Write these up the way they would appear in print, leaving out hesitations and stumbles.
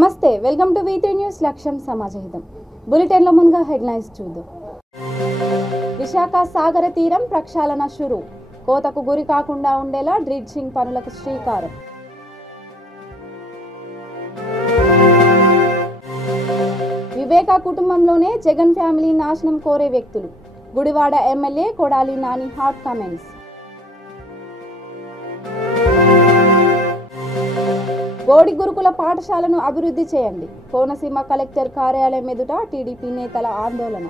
నమస్తే welcome to V3 news లక్ష్యం సమాజహితం బులెటిన్లో ముందుగా హెడ్లైన్స్ చూద్దాం. విశాఖ సాగర తీరం ప్రక్షాళన షురు, కోతకు గురి కాకుండా ఉండేలా డ్రిడ్జింగ్ పనులకు శ్రీకారం. వివేక కుటుంబంలోనే జగన్ ఫ్యామిలీ నాశనం కోరే వ్యక్తులు, Gudivada MLA Kodali Nani hot comments. బోడి గురుకుల పాఠశాలను అభివృద్ధి చేయండి, కోనసీమ కలెక్టర్ కార్యాలయం ఎదుట టీడీపీ నేతల ఆందోళన.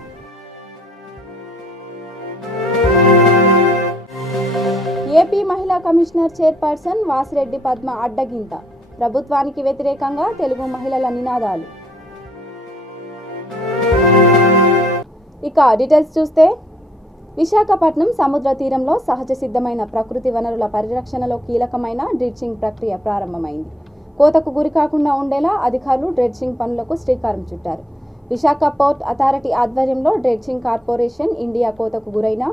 ఏపీ మహిళా కమిషనర్ చైర్పర్సన్ వాసిరెడ్డి పద్మ అడ్డగింత, ప్రభుత్వానికి వ్యతిరేకంగా తెలుగు మహిళల నినాదాలు. ఇక డీటెయిల్స్ చూస్తే, విశాఖపట్నం సముద్ర తీరంలో సహజ సిద్ధమైన ప్రకృతి వనరుల పరిరక్షణలో కీలకమైన డ్రిడ్జింగ్ ప్రక్రియ ప్రారంభమైంది. కోతకు గురి కాకుండా ఉండేలా అధికారులు డ్రెడ్జింగ్ పనులకు శ్రీకారం చుట్టారు. విశాఖ పోర్ట్ అథారిటీ ఆధ్వర్యంలో డ్రెడ్జింగ్ కార్పొరేషన్ ఇండియా కోతకు గురైన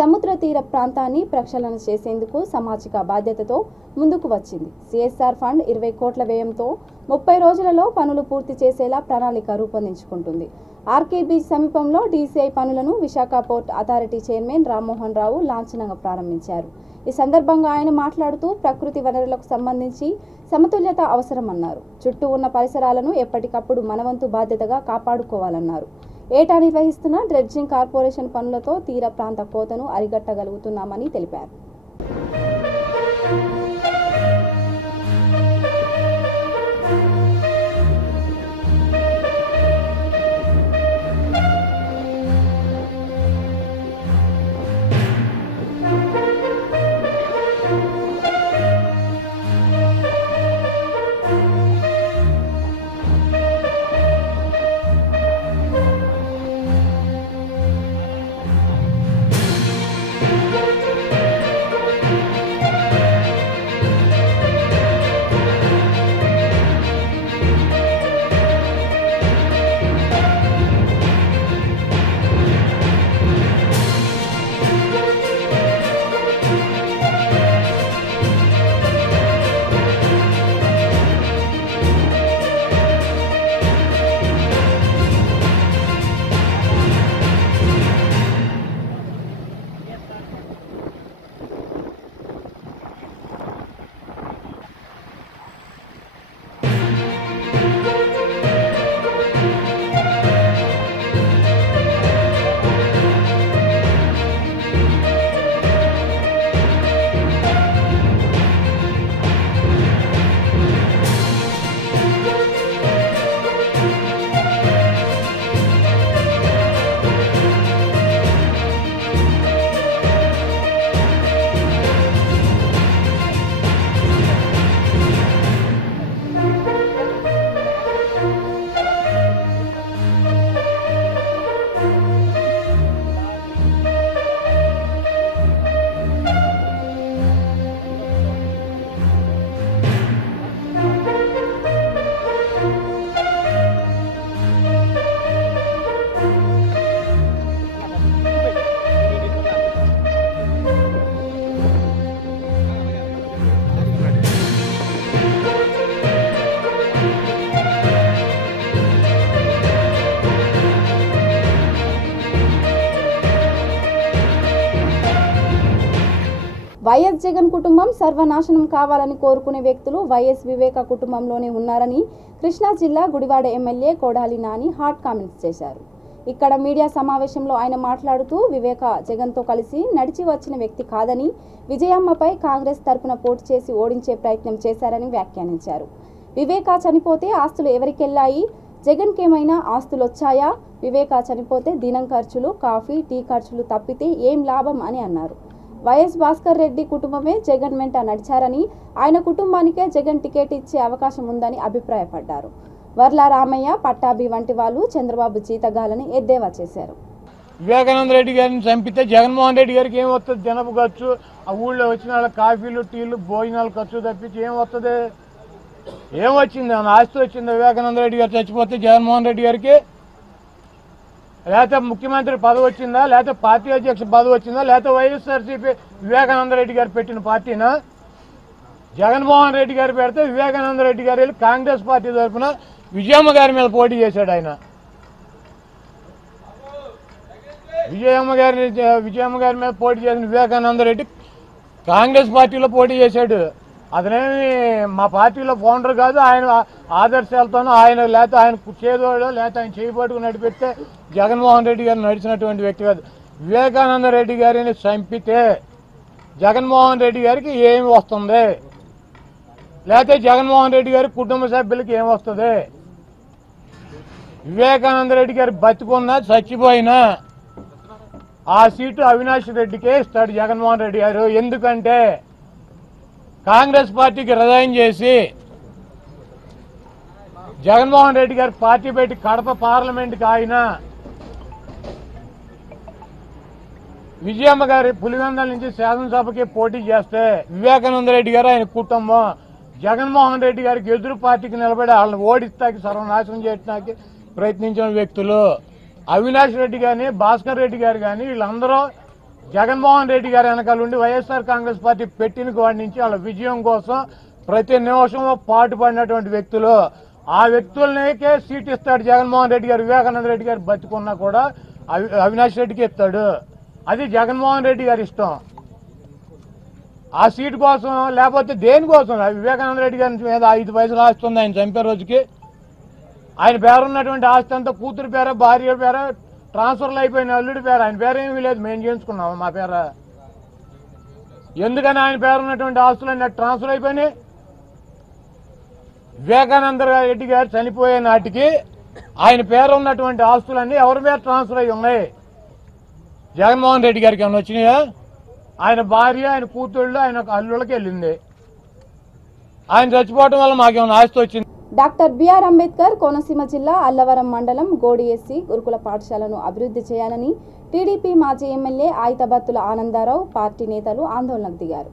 సముద్ర తీర ప్రాంతాన్ని ప్రక్షాళన చేసేందుకు సామాజిక బాధ్యతతో ముందుకు వచ్చింది. CSR ఫండ్ 20 కోట్ల వ్యయంతో 30 రోజులలో పనులు పూర్తి చేసేలా ప్రణాళిక రూపొందించుకుంటుంది. ఆర్కే బీచ్ సమీపంలో DCI పనులను Visakha port authority chairman Rammohan Rao లాంఛనంగా ప్రారంభించారు. ఈ సందర్భంగా ఆయన మాట్లాడుతూ ప్రకృతి వనరులకు సంబంధించి సమతుల్యత అవసరమన్నారు. చుట్టూ ఉన్న పరిసరాలను ఎప్పటికప్పుడు మనవంతు బాధ్యతగా కాపాడుకోవాలన్నారు. ఏటా నిర్వహిస్తున్న డ్రెడ్జింగ్ కార్పొరేషన్ పనులతో తీర ప్రాంత కోతను అరికట్టగలుగుతున్నామని తెలిపారు. వైఎస్ జగన్ కుటుంబం సర్వనాశనం కావాలని కోరుకునే వ్యక్తులు వైఎస్ వివేక కుటుంబంలోనే ఉన్నారని కృష్ణా జిల్లా Gudivada MLA Kodali Nani hot comments చేశారు. ఇక్కడ మీడియా సమావేశంలో ఆయన మాట్లాడుతూ, వివేక జగన్తో కలిసి నడిచి వచ్చిన వ్యక్తి కాదని, విజయమ్మపై కాంగ్రెస్ తరపున పోటీ చేసి ఓడించే ప్రయత్నం చేశారని వ్యాఖ్యానించారు. వివేక చనిపోతే ఆస్తులు ఎవరికెళ్లాయి? జగన్కేమైనా ఆస్తులు వచ్చాయా? వివేక చనిపోతే దినం ఖర్చులు, కాఫీ, టీ ఖర్చులు తప్పితే ఏం లాభం అని అన్నారు. వైఎస్ భాస్కర్ రెడ్డి కుటుంబమే జగన్ వెంట నడిచారని, ఆయన కుటుంబానికే జగన్ టికెట్ ఇచ్చే అవకాశం ఉందని అభిప్రాయపడ్డారు. వర్ల రామయ్య, పట్టాభి వంటి వాళ్ళు చంద్రబాబు జీతగాలని ఎద్దేవా చేశారు. వివేకానంద రెడ్డి గారిని చంపితే జగన్మోహన్ రెడ్డి గారికి ఏం వస్తుంది? జనపు ఖర్చు, ఆ ఊళ్ళో వచ్చిన వాళ్ళ కాఫీలు, టీలు, భోజనాలు ఖర్చు తప్పించి ఏం వస్తుంది? ఏం వచ్చింది? ఆస్తి వచ్చింది. వివేకానంద రెడ్డి గారు చచ్చిపోతే జగన్మోహన్ రెడ్డి గారికి లేకపోతే ముఖ్యమంత్రి పదవి వచ్చిందా, లేకపోతే పార్టీ అధ్యక్ష పదవి వచ్చిందా, లేకపోతే వైఎస్ఆర్సీపీ వివేకానంద రెడ్డి గారు పెట్టిన పార్టీనా? జగన్మోహన్ రెడ్డి గారు పెడితే వివేకానంద రెడ్డి గారు వెళ్ళి కాంగ్రెస్ పార్టీ తరఫున విజయమ్మ గారి మీద పోటీ చేశాడు ఆయన. విజయమ్మ గారి మీద పోటీ చేసిన వివేకానంద రెడ్డి కాంగ్రెస్ పార్టీలో పోటీ చేశాడు. అతనేమి మా పార్టీలో ఫౌండర్ కాదు. ఆయన ఆదర్శాలతోనూ ఆయన లేకపోతే ఆయన చేదోడో లేకపోతే ఆయన చేయబట్టుకుని నడిపిస్తే జగన్మోహన్ రెడ్డి గారు నడిచినటువంటి వ్యక్తి కాదు. వివేకానంద రెడ్డి గారిని చంపితే జగన్మోహన్ రెడ్డి గారికి ఏమి వస్తుంది, లేకపోతే జగన్మోహన్ రెడ్డి గారి కుటుంబ సభ్యులకి ఏమి వస్తుంది? వివేకానంద రెడ్డి గారు బతికున్నా చచ్చిపోయినా ఆ సీటు అవినాష్ రెడ్డికే ఇస్తాడు జగన్మోహన్ రెడ్డి గారు. ఎందుకంటే కాంగ్రెస్ పార్టీకి రిజైన్ చేసి జగన్మోహన్ రెడ్డి గారు పార్టీ పెట్టి కడప పార్లమెంట్కి ఆయన విజయమ్మ గారి పులివెందుల నుంచి శాసనసభకి పోటీ చేస్తే వివేకానంద రెడ్డి గారు ఆయన కుటుంబం జగన్మోహన్ రెడ్డి గారికి ఎదురు పార్టీకి నిలబడి వాళ్ళని ఓడిస్తాకి సర్వనాశనం చేయడానికి ప్రయత్నించిన వ్యక్తులు. అవినాష్ రెడ్డి కానీ భాస్కర్ రెడ్డి గారు కానీ వీళ్ళందరూ జగన్మోహన్ రెడ్డి గారి వెనకాల ఉండి వైఎస్ఆర్ కాంగ్రెస్ పార్టీ పెట్టిన వాడి నుంచి వాళ్ళ విజయం కోసం ప్రతి నిమిషం పాటుపడినటువంటి వ్యక్తులు. ఆ వ్యక్తులకే సీట్ ఇస్తాడు జగన్మోహన్ రెడ్డి గారు. వివేకానంద రెడ్డి గారు బతికున్నా కూడా అవినాష్ రెడ్డికి ఇస్తాడు. అది జగన్మోహన్ రెడ్డి గారి ఇష్టం. ఆ సీటు కోసం లేకపోతే దేనికోసం వివేకానంద రెడ్డి గారి మీద 5 పైసలు ఆస్తి ఉంది. ఆయన చంపే రోజుకి ఆయన పేరున్నటువంటి ఆస్తి అంతా కూతురు పేర భార్య పేర ట్రాన్స్ఫర్లు అయిపోయిన అల్లుడి పేరు. ఆయన పేరేమీ లేదు, మేము చేయించుకున్నాము మా పేర. ఎందుకని ఆయన పేరున్నటువంటి ఆస్తులన్నీ ట్రాన్స్ఫర్ అయిపోయినాయి? వివేకానంద రెడ్డి గారు చనిపోయే నాటికి ఆయన పేరు ఉన్నటువంటి ఆస్తులన్నీ ఎవరి పేరు ట్రాన్స్ఫర్ అయి ఉన్నాయి? జగన్మోహన్ రెడ్డి గారికి ఏమైనా వచ్చినాయా? ఆయన భార్య ఆయన కూతుళ్ళు ఆయన అల్లుళ్ళకి వెళ్ళింది. ఆయన చచ్చిపోవడం వల్ల మాకేమైనా ఆస్తి వచ్చింది? డాక్టర్ బిఆర్ అంబేద్కర్ కోనసీమ జిల్లా అల్లవరం మండలం గోడి ఎస్సీ గురుకుల పాఠశాలను అభివృద్ధి చేయాలని టీడీపీ మాజీ ఎమ్మెల్యే ఆయితబత్తుల ఆనందారావు పార్టీ నేతలు ఆందోళనకు దిగారు.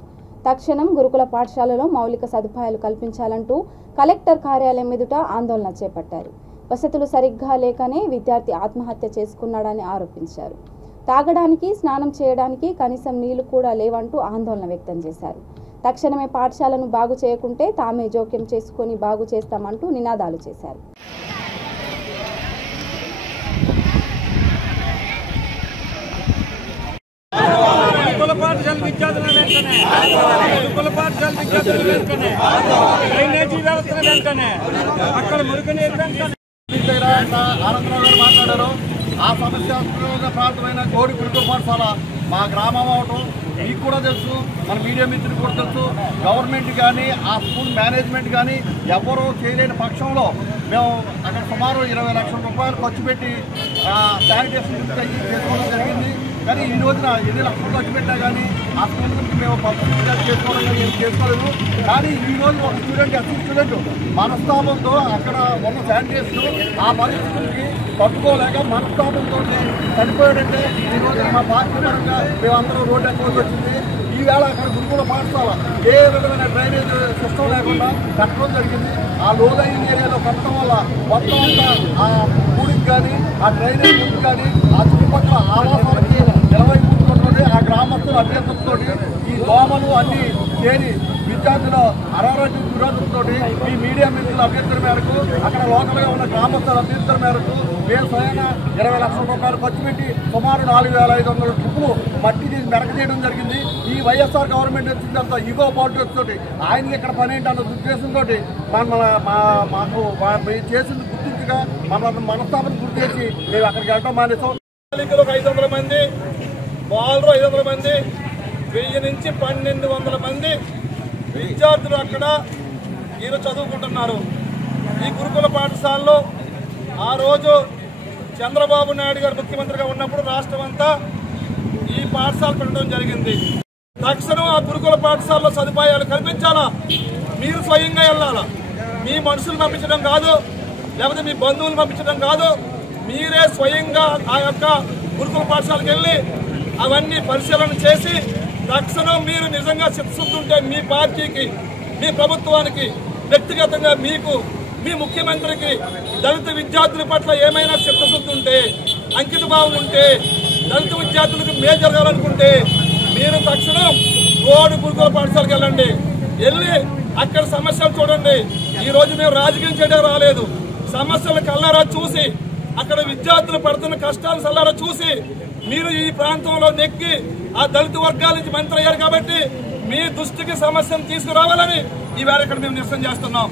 తక్షణం గురుకుల పాఠశాలలో మౌలిక సదుపాయాలు కల్పించాలంటూ కలెక్టర్ కార్యాలయం ఎదుట ఆందోళన చేపట్టారు. వసతులు సరిగ్గా లేకనే విద్యార్థి ఆత్మహత్య చేసుకున్నాడని ఆరోపించారు. తాగడానికి స్నానం చేయడానికి కనీసం నీళ్లు కూడా లేవంటూ ఆందోళన వ్యక్తం చేశారు. తక్షణమే పాఠశాలను బాగు చేయకుంటే తామే జోక్యం చేసుకుని బాగు చేస్తామంటూ నినాదాలు చేశారు. మాట్లాడారు. ఆ సమస్య ప్రాంతమైన గోడి గురుకుల పాఠశాల మా గ్రామం అవటం మీకు కూడా తెలుసు, మన మీడియా మిత్రులు కూడా తెలుసు. గవర్నమెంట్ కానీ ఆ స్కూల్ మేనేజ్మెంట్ కానీ ఎవరూ చేయలేని పక్షంలో మేము అక్కడ సుమారు 20 లక్షల రూపాయలు ఖర్చు పెట్టి శానిటేషన్ చేసుకోవడం జరిగింది. కానీ ఈ రోజున 8 లక్షలు ఖర్చు పెట్టా కానీ ఆ స్కూల్ నుంచి మేము పబ్లిక్ చేసుకోవడం కానీ ఏం చేసుకోలేదు. కానీ ఈ రోజు ఒక స్టూడెంట్ ఎస్సీ స్టూడెంట్ మనస్తాపంతో అక్కడ ఉన్న శానిటేషన్ ఆ పరిస్థితులకి పట్టుకోలేక మనస్తాపంతో చనిపోయాడంటే ఈ రోజున మా పార్టీ పరంగా మేమందరం రోడ్డు ఎక్కవలసి వచ్చింది. ఈవేళ అక్కడ గురుకుల పాఠశాల ఏ విధమైన డ్రైనేజ్ సిస్టమ్ లేకుండా కట్టడం జరిగింది. ఆ లోలైన ఏరియాలో కట్టడం వల్ల మొత్తం అంతా ఆ ఊరికి కానీ ఆ డ్రైనేజ్ కానీ ఆ చుట్టుపక్కల ఆవాసాలకి నిలవైపుతుంటే ఆ గ్రామస్తుల అభ్యర్థులతో ఈ దోమలు అన్ని చేరి విద్యార్థులు అనారోగ్యం గురవుతుంతో ఈ మీడియా మిత్రుల అభ్యర్థుల మేరకు అక్కడ లోకల్గా ఉన్న గ్రామస్తుల అభ్యర్థుల మేరకు మేము స్వయంగా 20 లక్షల రూపాయలు ఖర్చు పెట్టి సుమారు 4500 ట్రిప్పులు మట్టి తీసి మెరక చేయడం జరిగింది. ఈ వైఎస్ఆర్ గవర్నమెంట్ వచ్చిందంతా ఈగో పాలిటిక్స్ తోటి ఆయనకి ఇక్కడ పని ఏంటి అన్న ఉద్దేశంతో మాకు చేసింది గుర్తించగా మనస్తాపన గుర్తు చేసి మేము అక్కడికి వెళ్ళడం మానేసాం. 500 మంది, బాలరు 500 మంది, 1000 నుంచి 1200 మంది విద్యార్థులు అక్కడ ఈరోజు చదువుకుంటున్నారు. ఈ గురుకుల పాఠశాలలో ఆ రోజు చంద్రబాబు నాయుడు గారు ముఖ్యమంత్రిగా ఉన్నప్పుడు రాష్ట్రం అంతా ఈ పాఠశాల పెట్టడం జరిగింది. తక్షణం ఆ గురుకుల పాఠశాలలో సదుపాయాలు కల్పించాలా? మీరు స్వయంగా వెళ్ళాలా? మీ మనుషులు పంపించడం కాదు, లేకపోతే మీ బంధువులు పంపించడం కాదు. మీరే స్వయంగా ఆ యొక్క గురుకుల పాఠశాలకు వెళ్ళి అవన్నీ పరిశీలన చేసి తక్షణం మీరు నిజంగా చిత్తశుద్ధి ఉంటే మీ పార్టీకి, మీ ప్రభుత్వానికి, వ్యక్తిగతంగా మీకు, మీ ముఖ్యమంత్రికి దళిత విద్యార్థుల పట్ల ఏమైనా చిత్తశుద్ధి ఉంటే, అంకిత భావం ఉంటే, దళిత విద్యార్థులకు మేలు జరగాలనుకుంటే మీరు తక్షణం గోడి గురుకుల పాఠశాలకు వెళ్ళండి. వెళ్ళి అక్కడ సమస్యలు చూడండి. ఈ రోజు మేము రాజకీయం చేయడానికి రాలేదు, సమస్యలు కళ్ళారా చూసి అక్కడ విద్యార్థులు పడుతున్న కష్టాలు కళ్ళారా చూసి మీరు ఈ ప్రాంతంలో నెక్కి ఆ దళిత వర్గాల నుంచి మంత్రి అయ్యారు కాబట్టి మీ దృష్టికి సమస్యను తీసుకురావాలని ఈవేళ ఇక్కడ మేము నిరసన చేస్తున్నాం.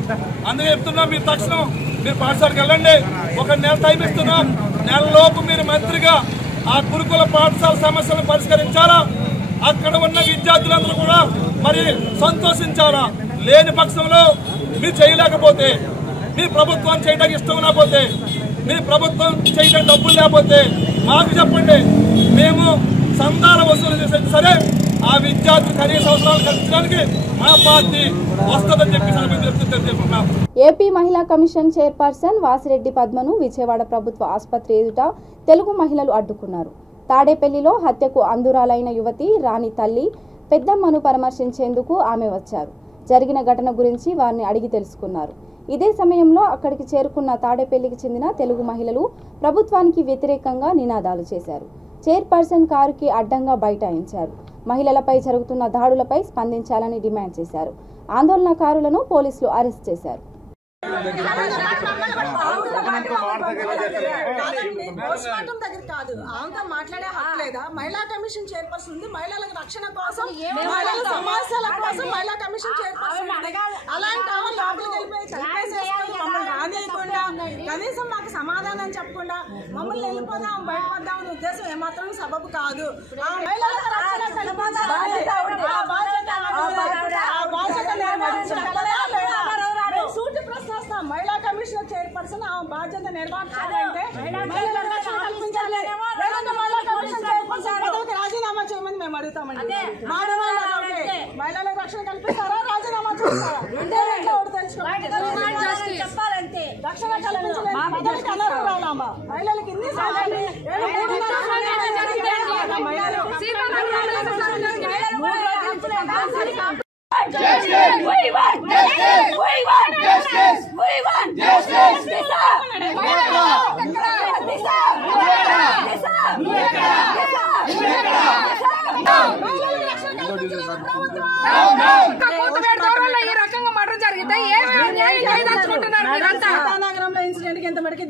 అందుకే చెప్తున్నాం, మీరు తక్షణం మీరు పాఠశాలకు వెళ్ళండి. ఒక నెల టైం ఇస్తున్నాం. నెలలోపు మీరు మంత్రిగా ఆ గురుకుల పాఠశాల సమస్యలను పరిష్కరించాలా, అక్కడ ఉన్న విద్యార్థులందరూ కూడా మరి సంతోషించాలా. లేని పక్షంలో మీరు చేయలేకపోతే, మీ ప్రభుత్వం చేయడానికి ఇష్టం లేకపోతే, మీ ప్రభుత్వం చేయడానికి డబ్బులు లేకపోతే మాకు చెప్పండి. మేము సందాల వసూలు చేసేది సరే, ఆ విద్యార్థులు కనీస అవసరాలు కల్పించడానికి మా పార్టీ వస్తుందని చెప్తున్నాం. ఏపీ మహిళా కమిషన్ చైర్పర్సన్ వాసిరెడ్డి పద్మను విజయవాడ ప్రభుత్వ ఆసుపత్రి ఎదుట తెలుగు మహిళలు అడ్డుకున్నారు. తాడేపల్లిలో హత్యకు అందురాలైన యువతి రాణి తల్లి పెద్దమ్మను పరామర్శించేందుకు ఆమె వచ్చారు. జరిగిన ఘటన గురించి వారిని అడిగి తెలుసుకున్నారు. ఇదే సమయంలో అక్కడికి చేరుకున్న తాడేపల్లికి చెందిన తెలుగు మహిళలు ప్రభుత్వానికి వ్యతిరేకంగా నినాదాలు చేశారు. చైర్పర్సన్ కారుకి అడ్డంగా బైఠాయించారు. మహిళలపై జరుగుతున్న దాడులపై స్పందించాలని డిమాండ్ చేశారు. ఆందోళనకారులను పోలీసులు అరెస్ట్ చేశారు. మాట్లాడే హక్కు లేదా? మహిళా కమిషన్ చైర్పర్సన్ ఉంది. మహిళల రక్షణ కోసం, మహిళల సమస్యల కోసం మహిళా కమిషన్ చైర్పర్సన్ ఉంది. అలాంటి లోపలికి వెళ్ళిపోయి చనిపేసేసుకొని మమ్మల్ని రానియకుండా, కనీసం మాకు సమాధానం చెప్పకుండా మమ్మల్ని వెళ్ళిపోదాం బయటపడదాం అనే ఉద్దేశం ఏమాత్రం సబబు కాదు. మహిళలకు రక్షణ సూటి ప్రశ్న వస్తాం. మహిళా కమిషన్ చైర్పర్సన్ ఆ బాధ్యత నిర్వహించాలంటే మహిళల రక్షణ కల్పించాలి. మహిళా కమిషన్ చైర్పర్సన్ పదవికి రాజీనామా చేయమని మేము అడుగుతామండి. మహిళలకు రక్షణ కల్పిస్తారా, రాజీనామా చేస్తారా? చెప్పాలంటే రక్షణ కల్పించలేదు పదవికి అనర్హురాలమ్మా. మహిళలకు ఇన్ని సాధారణ ఈ రకంగా మర్డర్ జరిగితే నగరంలో ఇన్సిడెంట్ ఎంత మటుకి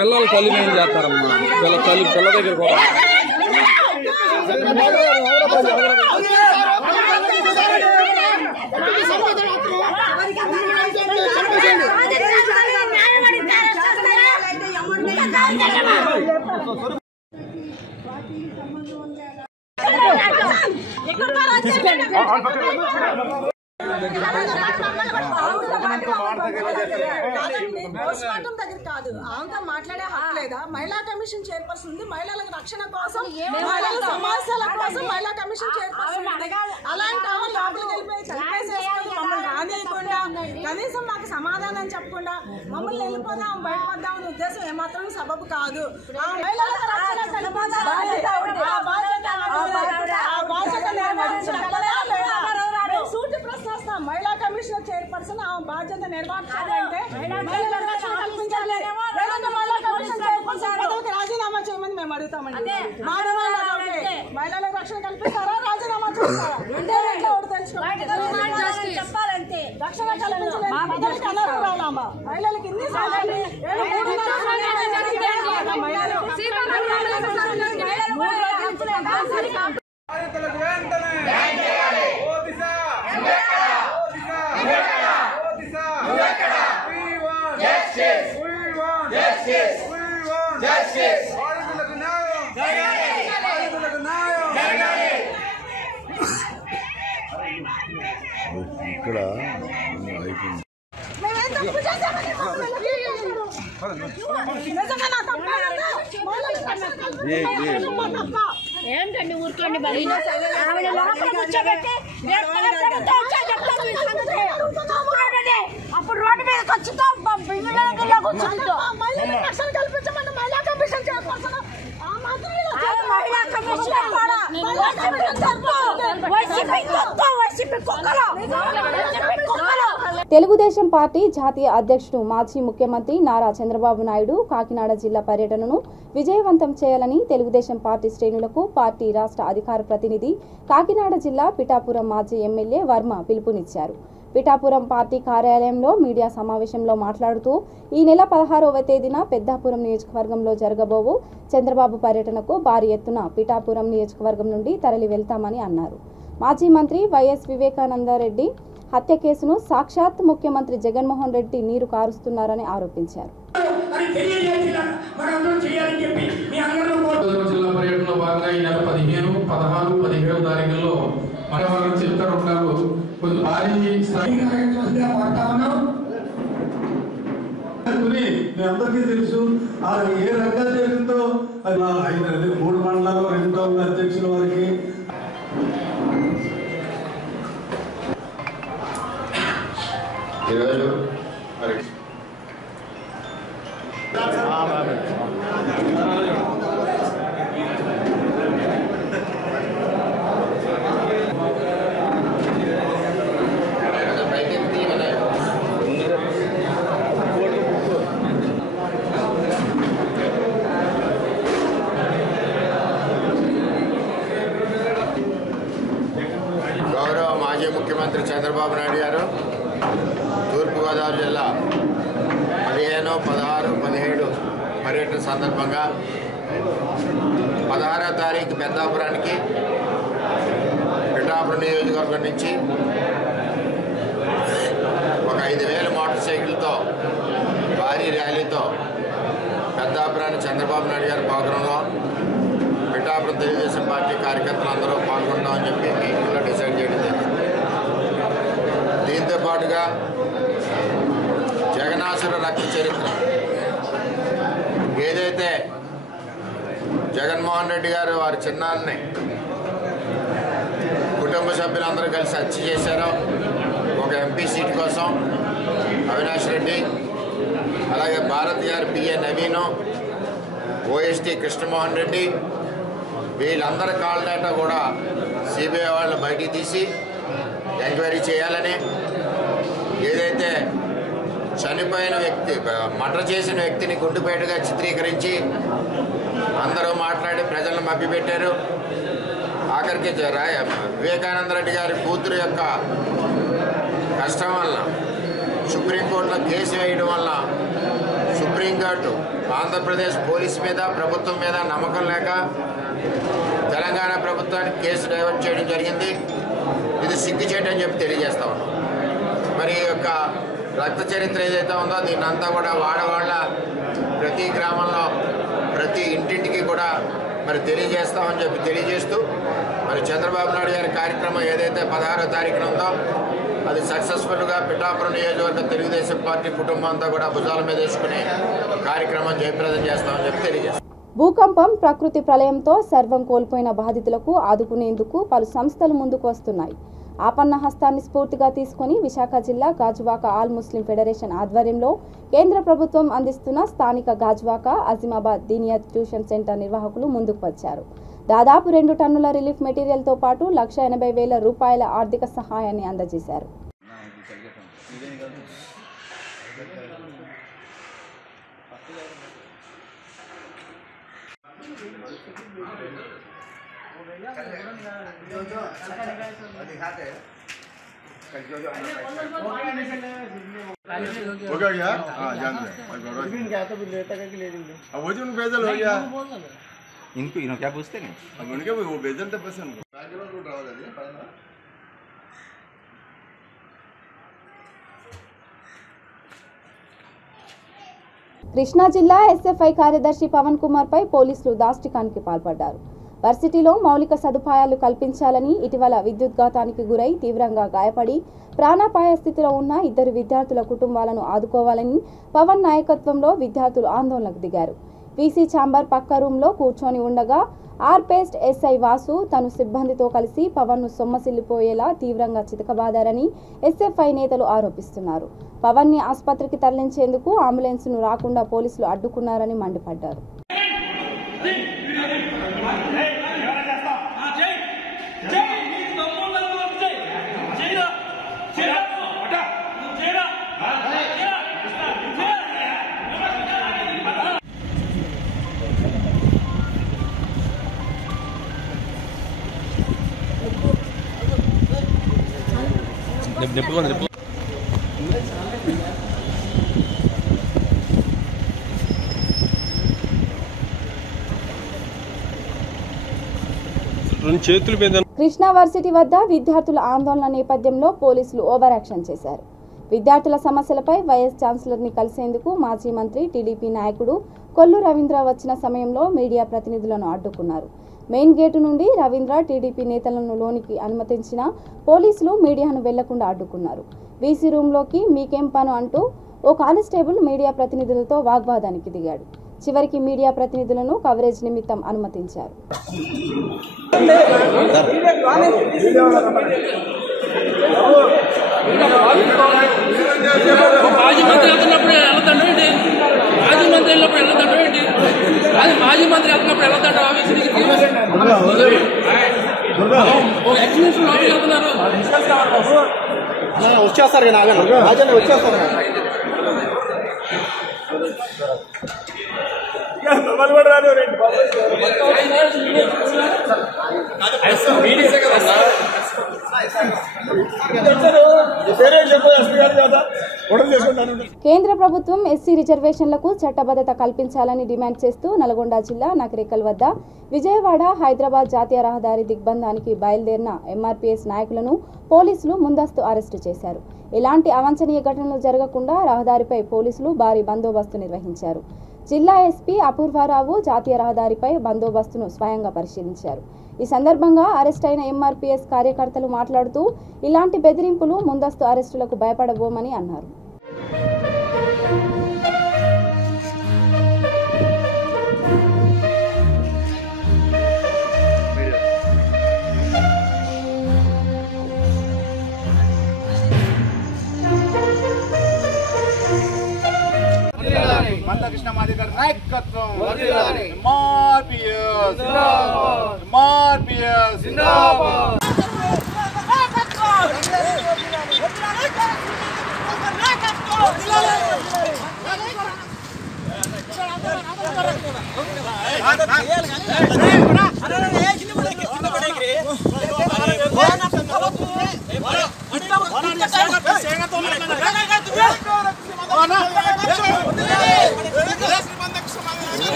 పిల్లలు తల్లి ఏం చేస్తారమ్మా? పిల్ల దగ్గర కూడా పోస్ట్మార్టం దగ్గర కాదు, ఆమెతో మాట్లాడే హక్కు లేదా? మహిళా కమిషన్ చైర్పర్సన్ ఉంది, మహిళలకు రక్షణ కోసం, మహిళల సమస్యల కోసం మహిళా కమిషన్ చైర్పర్సన్ ఉంది. అలాంటి ఆమె లోపలికి వెళ్ళిపోయి చంపేసేసుకొని మమ్మల్ని రానియకుండా, కనీసం మాకు సమాధానం చెప్పకుండా మమ్మల్ని వెళ్ళిపోదాం బయటపడదాం అనే ఉద్దేశం ఏమాత్రం సబబు కాదు. ఆ మహిళలకు రక్షణ సూటి ప్రశ్నిస్తాం. మహిళా కమిషన్ చైర్పర్సన్ ఆ బాధ్యత నిర్వహించాలంటే మహిళలకు రక్షణ కల్పించాలి. రాజీనామా చేయమని మేము అడుగుతామండి. మహిళలకు రక్షణ కల్పిస్తారా, రాజీనామా చేస్తారా? చెప్పాలంటే రక్షణ కల్పించలేమా? మహిళలకు ఇన్ని ఇక్కడ ఏంటండి ఊరుకోండి కూర్చోబెట్టి అప్పుడు రోడ్డు మీద ఖచ్చితంగా కల్పించమంటే మహిళా కమిషన్ తెలుగుదేశం పార్టీ జాతీయ అధ్యక్షుడు మాజీ ముఖ్యమంత్రి నారా చంద్రబాబు నాయుడు కాకినాడ జిల్లా పర్యటనను విజయవంతం చేయాలని తెలుగుదేశం పార్టీ శ్రేణులకు పార్టీ రాష్ట్ర అధికార ప్రతినిధి కాకినాడ జిల్లా పిఠాపురం మాజీ ఎమ్మెల్యే వర్మ పిలుపునిచ్చారు. పిఠాపురం పార్టీ కార్యాలయంలో మీడియా సమావేశంలో మాట్లాడుతూ ఈ నెల 16వ తేదీన పెద్దాపురం నియోజకవర్గంలో జరగబోవు చంద్రబాబు పర్యటనకు భారీ ఎత్తున పిఠాపురం నియోజకవర్గం నుండి తరలి వెళ్తామని అన్నారు. మాజీ మంత్రి వైఎస్ వివేకానందరెడ్డి హత్య కేసును సాక్షాత్ ముఖ్యమంత్రి జగన్మోహన్ రెడ్డి నీరు కారుస్తున్నారని ఆరోపించారు. జిల్లా పర్యటనలో భాగంగా ఈ నెల 15, 16, 17 తారీఖుల్లో మన వాళ్ళు చెప్తారు ఉన్నారు. కొంచెం భారీ మీ అందరికీ తెలుసు అది ఏ రకంగా జరిగిందో. అది 3 మండలాల్లో 2 అధ్యక్షుల వారికి ఈరోజు గౌరవ మాజీ ముఖ్యమంత్రి చంద్రబాబు నాయుడు గారు తూర్పుగోదావరి జిల్లా 15, 16, 17 పర్యటన సందర్భంగా 16వ తారీఖు పెద్దాపురానికి పిఠాపురం నియోజకవర్గం నుంచి ఒక 5,000 మోటార్ సైకిల్తో భారీ ర్యాలీతో పెద్దాపురాన్ని చంద్రబాబు నాయుడు గారి ప్రోగ్రాంలో పిఠాపురం తెలుగుదేశం పార్టీ కార్యకర్తలు అందరూ పాల్గొంటామని చెప్పి మీటింగ్లో డిసైడ్ చేయడం జరిగింది. దీంతో పాటుగా జగనాసుర రక్త చరిత్ర ఏదైతే జగన్మోహన్ రెడ్డి గారు వారి చిన్నాన్ని కుటుంబ సభ్యులందరూ కలిసి హత్య చేశారో ఒక ఎంపీ సీట్ కోసం అవినాష్ రెడ్డి, అలాగే భారత్ గారు పిఏ నవీను, ఓఎస్టీ కృష్ణమోహన్ రెడ్డి, వీళ్ళందరి కాల్ డేటా కూడా సిబిఐ వాళ్ళు బయటికి తీసి ఎంక్వైరీ చేయాలని, ఏదైతే చనిపోయిన వ్యక్తి మర్డర్ చేసిన వ్యక్తిని గుండుపేటగా చిత్రీకరించి అందరూ మాట్లాడి ప్రజలను మభ్యపెట్టారు. ఆఖరికి వివేకానంద రెడ్డి గారి కూతురు యొక్క కష్టం వల్ల సుప్రీంకోర్టులో కేసు వేయడం వల్ల సుప్రీంకోర్టు ఆంధ్రప్రదేశ్ పోలీసు మీద ప్రభుత్వం మీద నమ్మకం లేక తెలంగాణ ప్రభుత్వానికి కేసు డైవర్ట్ చేయడం జరిగింది. ఇది సిగ్గుచేటు అని చెప్పి తెలియజేస్తా ఉన్నాం. మరి ఈ యొక్క రక్త చరిత్ర ఏదైతే ఉందో దీన్ని అంతా కూడా వాడవాళ్ళ ప్రతి గ్రామంలో ప్రతి ఇంటింటికి కూడా మరి తెలియజేస్తామని చెప్పి తెలియజేస్తూ మరి చంద్రబాబు నాయుడు గారి కార్యక్రమం ఏదైతే 16వ తారీఖున ఉందో అది సక్సెస్ఫుల్గా పిఠాపురం నియోజకవర్గ తెలుగుదేశం పార్టీ కుటుంబం అంతా కూడా భుజాల మీద వేసుకుని కార్యక్రమం జయప్రదం చేస్తామని చెప్పి తెలియజేస్తాం. భూకంపం, ప్రకృతి ప్రళయంతో సర్వం కోల్పోయిన బాధితులకు ఆదుకునేందుకు పలు సంస్థలు ముందుకు వస్తున్నాయి. ఆపన్న హస్తాన్ని స్ఫూర్తిగా తీసుకుని విశాఖ జిల్లా గాజువాక ఆల్ ముస్లిం ఫెడరేషన్ ఆధ్వర్యంలో కేంద్ర ప్రభుత్వం అందిస్తున్న స్థానిక గాజువాక అజిమాబాద్ దీనియత్ ట్యూషన్ సెంటర్ నిర్వాహకులు ముందుకు వచ్చారు. దాదాపు 2 టన్నుల రిలీఫ్ మెటీరియల్తో పాటు 1,80,000 రూపాయల ఆర్థిక సహాయాన్ని అందజేశారు. हो गया हाँ जान वो जो बेजल हो गया इनको क्या पूछते हैं अब उनके वो बेजल तो पसंद కృష్ణా జిల్లా ఎస్ఎఫ్ఐ కార్యదర్శి పవన్ కుమార్ పై పోలీసులు దాష్టికానికి పాల్పడ్డారు. వర్సిటీలో మౌలిక సదుపాయాలు కల్పించాలని, ఇటీవల విద్యుద్ఘాతానికి గురై తీవ్రంగా గాయపడి ప్రాణాపాయ స్థితిలో ఉన్న 2 విద్యార్థుల కుటుంబాలను ఆదుకోవాలని పవన్ నాయకత్వంలో విద్యార్థులు ఆందోళనకు దిగారు. వీసీ ఛాంబర్ పక్క రూమ్లో కూర్చొని ఉండగా ఆర్పేస్ట్ ఎస్ఐ వాసు తను సిబ్బందితో కలిసి పవన్ను సొమ్మసిల్లిపోయేలా తీవ్రంగా చితకబాదారని ఎస్ఎఫ్ఐ నేతలు ఆరోపిస్తున్నారు. పవన్ని ఆసుపత్రికి తరలించేందుకు అంబులెన్స్ను రాకుండా పోలీసులు అడ్డుకున్నారని మండిపడ్డారు. కృష్ణా వర్సిటీ వద్ద విద్యార్థుల ఆందోళన నేపథ్యంలో పోలీసులు ఓవర్ యాక్షన్ చేశారు. విద్యార్థుల సమస్యలపై వైఎస్ ఛాన్సలర్ని కలిసేందుకు మాజీ మంత్రి టీడీపీ నాయకుడు కొల్లు రవీంద్ర వచ్చిన సమయంలో మీడియా ప్రతినిధులను అడ్డుకున్నారు. మెయిన్ గేటు నుండి రవీంద్ర టీడీపీ నేతలను లోనికి అనుమతించిన పోలీసులు మీడియాను వెళ్లకుండా అడ్డుకున్నారు. వీసీ రూమ్లోకి మీకేం పను అంటూ ఓ కానిస్టేబుల్ మీడియా ప్రతినిధులతో వాగ్వాదానికి దిగాడు. చివరికి మీడియా ప్రతినిధులను కవరేజ్ నిమిత్తం అనుమతించారు. వచ్చేస్తారు వచ్చేస్తారు కేంద్ర ప్రభుత్వం ఎస్సీ రిజర్వేషన్లకు చట్టబద్ధత కల్పించాలని డిమాండ్ చేస్తూ నల్గొండ జిల్లా నకరేకల్ వద్ద విజయవాడ హైదరాబాద్ జాతీయ రహదారి దిగ్బంధానికి బయలుదేరిన ఎంఆర్పీఎస్ నాయకులను పోలీసులు ముందస్తు అరెస్టు చేశారు. ఎలాంటి అవాంఛనీయ ఘటనలు జరగకుండా రహదారిపై పోలీసులు భారీ బందోబస్తు నిర్వహించారు. జిల్లా ఎస్పీ అపూర్వారావు జాతీయ రహదారిపై బందోబస్తును స్వయంగా పరిశీలించారు. ఈ సందర్భంగా అరెస్ట్ అయిన ఎంఆర్పీఎస్ కార్యకర్తలు మాట్లాడుతూ ఇలాంటి బెదిరింపులు, ముందస్తు అరెస్టులకు భయపడబోమని అన్నారు. మందకృష్ణ మాది గారి నాయకత్వం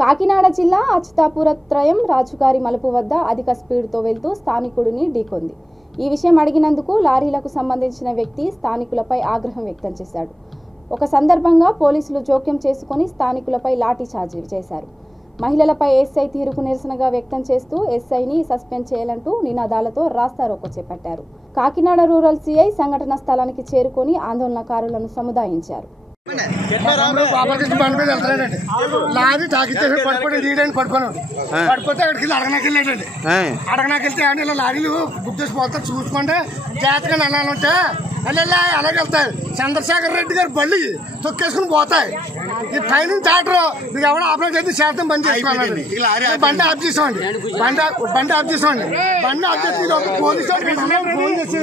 కాకినాడ జిల్లా అచ్యుతాపురత్రయం రాజుగారి మలుపు వద్ద అధిక స్పీడ్తో వెళ్తూ స్థానికుడిని ఢీకొంది. ఈ విషయం అడిగినందుకు లారీలకు సంబంధించిన వ్యక్తి స్థానికులపై ఆగ్రహం వ్యక్తం చేశాడు. ఒక సందర్భంగా పోలీసులు జోక్యం చేసుకుని స్థానికులపై లాఠీ చార్జీ చేశారు. మహిళలపై ఎస్ఐ తీరుకు నిరసనగా వ్యక్తం చేస్తూ ఎస్ఐని సస్పెండ్ చేయాలంటూ నినాదాలతో రాస్తారోకో చేపట్టారు. కాకినాడ రూరల్ సిఐ సంఘటన స్థలానికి చేరుకొని ఆందోళనకారులను సముదాయించారు. లారీ తాకిచ్చేసి పడుకొని తీయడానికి పడిపోతే అక్కడికి వెళ్ళి అడగనాకెళ్ళాడండి. అడగనాకెళ్తే ఏమంటే ఇలా లారీలు బుక్ చేసి పోతారు చూసుకోండి జాగ్రత్తగా వెళ్ళాలంటే అలాగే వెళ్తాయి. చంద్రశేఖర్ రెడ్డి గారు బళ్ళు తొక్కేసుకుని పోతాయి. ఈ పైనుంచి ఆటరు మీకు ఎవడో ఆపరేట్ చేసి శాతం బంద్ చేసుకోవాలండి. బండి ఆఫ్ చేసామండి. బండి ఆఫ్ చేసామండి. బండి ఆఫ్ చేసి పోలీసు ఫోన్ చేసి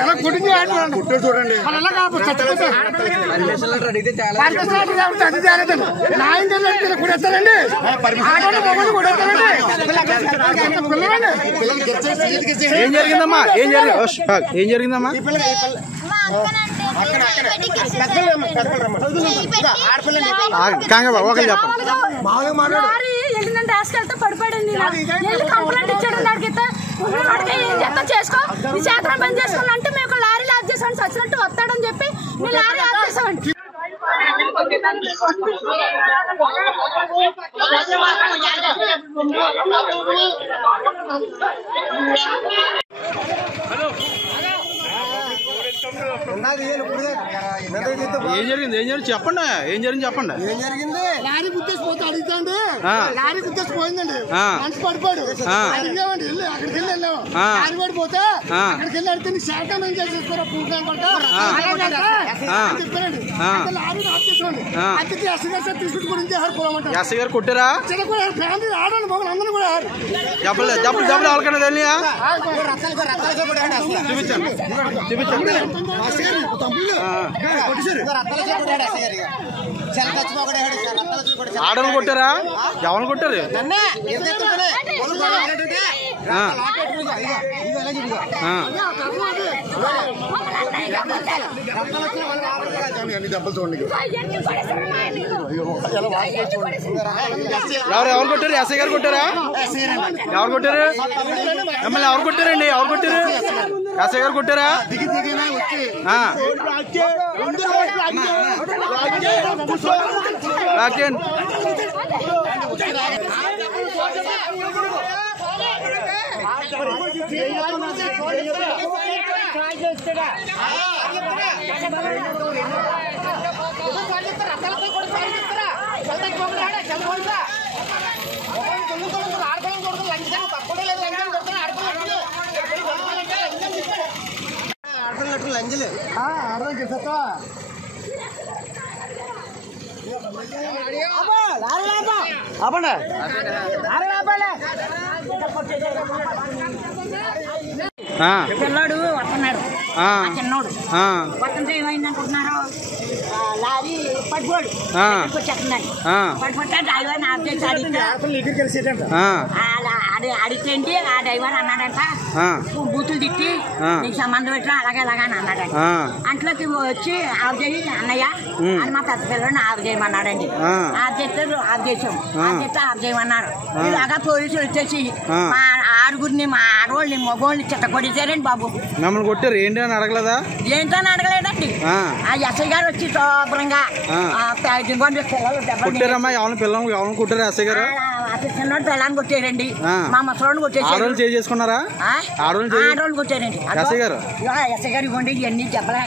ఎలా కుటుంబం ఆడుకోండి చూడండి. అలా కాకపోతే కొడేస్తారండి. ఏం జరిగిందమ్మా? ఏం జరిగిందమ్మా? పడిపోయింది. కంప్లైంట్ ఇచ్చాడు. చేసుకో ఈ చేతన బంద్ చేసుకుని అంటే మేము లారీ ఆఫ్ చేసామండి. వచ్చినట్టు వస్తాడని చెప్పి మేము లారీ ఆఫ్ చేసామండి. ఏం జరిగింది? చెప్పండి. ఏం జరిగింది? లారీ గుర్తేసి పోతే అడుగుతాండి. లారీ గుర్తేసి పోయిందండి. మనిషి పడిపోయాడు. అడిగామండి. అక్కడికి వెళ్ళి వెళ్ళాము. లారీ పడిపోతే అక్కడికి వెళ్ళి అడిగితే నీ శాతం ఏం చేసేసుకోరా చెప్పారండి. లారీ ఆఫ్ చేసుకోండి. అతికి ఎస్ఐ గారు తీసుకుంటూ కూడా ఇంకేమంటారు. ఎస్ఐ గారు కొట్టారా? ఫ్యామిలీ ఆడాలి మమ్మల్ని అందరూ కూడా డబ్బులు ఎవరికైనా తెలియా? ఆడలు కొట్టారా? ఎవరు కొట్టారు? దెబ్బలు చూడండి. ఎవరు కొట్టారు? ఎస్ఐ గారు కొట్టారా? ఎవరు కొట్టారు? మిమ్మల్ని ఎవరు కొట్టారండి? ఎవరు కొట్టారు? ఎస్ఐ గారు కొట్టారా? పిల్లాడు వస్తున్నాడు. చిన్నోడు వస్తుంటే ఏమైంది అనుకుంటున్నారు? లారీ పడిపోడు. పడిపోతే డ్రైవర్ ఆఫ్ చేసి అడిగితే ఆ డ్రైవర్ అన్నాడంట బూతులు తిట్టి నీకు సంబంధం పెట్టినా అలాగే అలాగా అని అన్నాడంట. అంట్లోకి వచ్చి ఆఫ్ చేసి అన్నయ్య అని మా పెద్ద పిల్లల్ని ఆఫ్ చేయమన్నాడండి. ఆఫ్ చేస్తే ఆఫ్ చేసాం. ఆఫ్ చేస్తే ఆఫ్ చేయమన్నారు. ఇలాగా పోలీసులు వచ్చేసి మా ఆరుగురిని మా ఆడవాళ్ళని మగవాళ్ళని చెత్త కొట్టేశారండి బాబు. మిమ్మల్ని కొట్టారు ఏంటి అని అడగలేదా? ఏంటో అని అడగలేదండి. ఆ ఎస్ఐ గారు వచ్చి శుభ్రంగా కొట్టారమ్మా? ఎవరిని కొట్టారు ఎస్ఐ గారు? చిన్నోడు పిల్లని కొట్టారండి. మా ముసలోని కొట్టేసారు. ఆడవాళ్ళు చేసుకున్నారా? ఆడవాళ్ళు కొట్టారండి. ఎస్ఐ గారు ఇవ్వండి ఇవన్నీ చెప్పలే.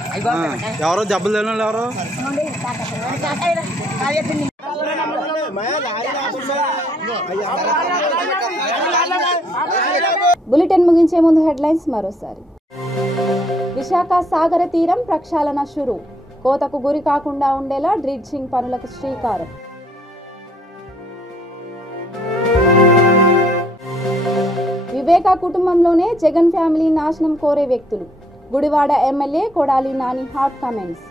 ఎవరో జబ్బులు తెలియని ఎవరు? బులెటిన్ ముగించే ముందు హెడ్లైన్స్ మరోసారి. విశాఖ సాగర తీరం ప్రక్షాళన షురు. కోతకు గురి కాకుండా ఉండేలా డ్రిడ్జింగ్ పనులకు శ్రీకారం. వివేక కుటుంబంలోనే జగన్ ఫ్యామిలీ నాశనం కోరే వ్యక్తులు. Gudivada MLA Kodali Nani hot comments.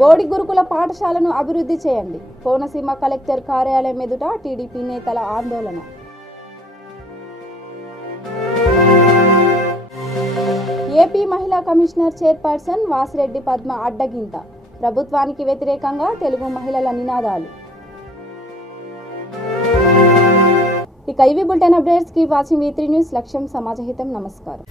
బోడి గురుకుల పాఠశాలను అభివృద్ధి చేయండి. కోనసీమ కలెక్టర్ కార్యాలయం ఎదుట టీడీపీ నేతల ఆందోళన. ఏపీ మహిళా కమిషనర్ చైర్పర్సన్ వాసిరెడ్డి పద్మ అడ్డగింత. ప్రభుత్వానికి వ్యతిరేకంగా తెలుగు మహిళల నినాదాలు. ఇక ఇవి bulletin updates. Keep watching V3 news. లక్ష్యం సమాజహితం. నమస్కారం.